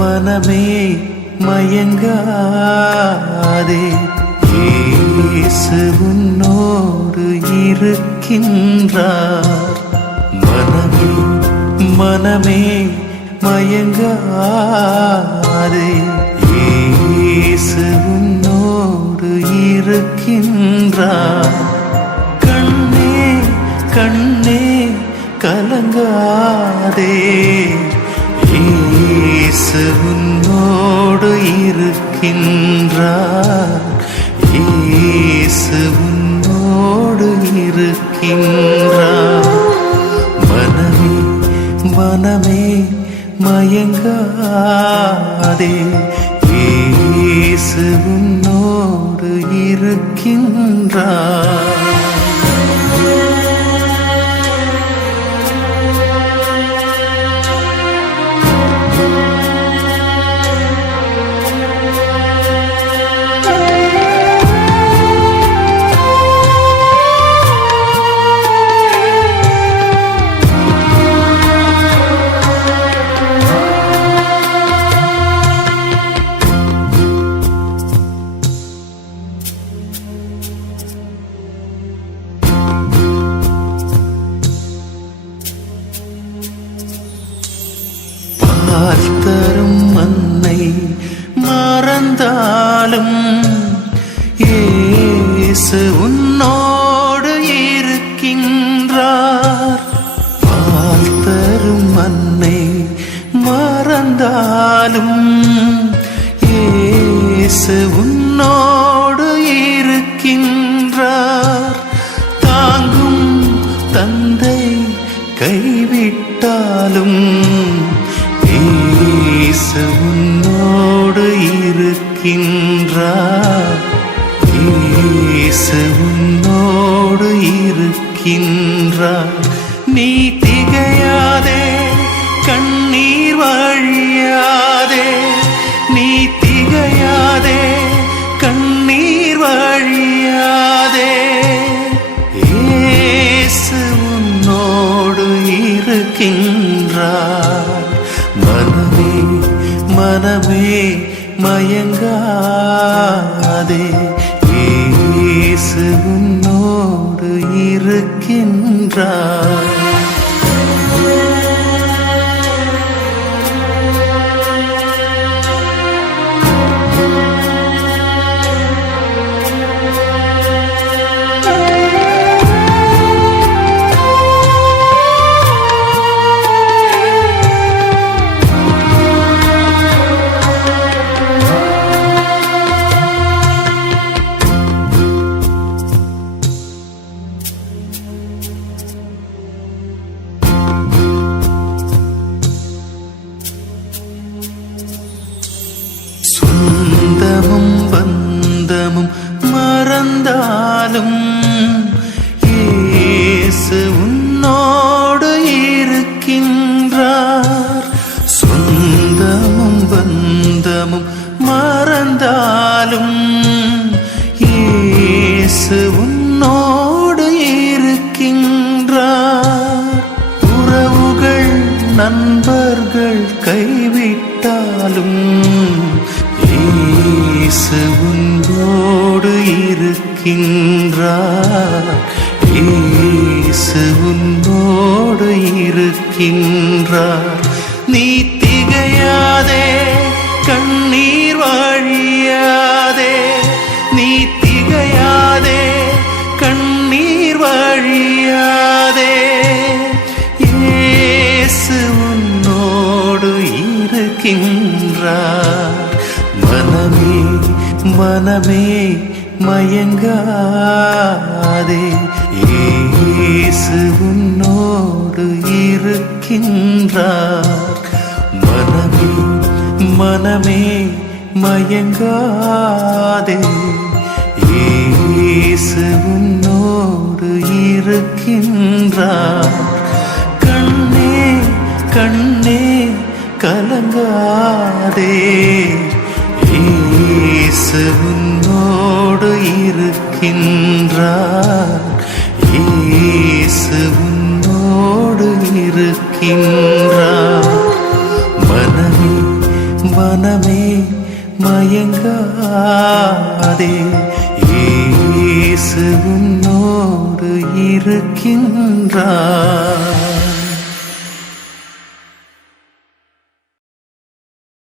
மனமே மயங்காதே. இயேசு உன்னோடு இருக்கின்றார். மனமே மனமே மயங்காதே. இயேசு உன்னோடு இருக்கின்றார். கண்ணே கண்ணே கலங்காதே. இயேசு உன்னோடு இருக்கின்றார். இயேசு உன்னோடு இருக்கின்றார். மனமே மனமே மயங்காதே. இயேசு உன்னோடு இருக்கின்றார். பார்த்தரும் மன்னை மறந்தாலும் ஏசு உன்னோடு இருக்கின்றார். பார்த்தரும் மன்னை மறந்தாலும் ஏசு உன்னோடு இருக்கின்றார். இருக்கின்றார். இயேசு உன்னோடு இருக்கின்றார். நீ மயங்காதே இயேசு மறந்தாலும் இயேசு உன்னோடு இருக்கின்றார். உறவுகள் நண்பர்கள் கைவிட்டாலும் இயேசு உன்னோடு இருக்கின்றார். இயேசு உன்னோடு இருக்கின்றார். நீ அழியாதே. இயேசு உன்னோடு இருக்கின்றார். மனமே மனமே மயங்காதே. இயேசு உன்னோடு இருக்கின்றார். மனமே மனமே மயங்காதே. இயேசு உன்னோடு இருக்கின்றார் கண்ணே கண்ணே கலங்காதே. இயேசு உன்னோடு இருக்கின்றார் இயேசு உன்னோடு இருக்கின்றார் மனமே மனமே மயங்காதே. இயேசு உன்னோடு இருக்கின்றார்.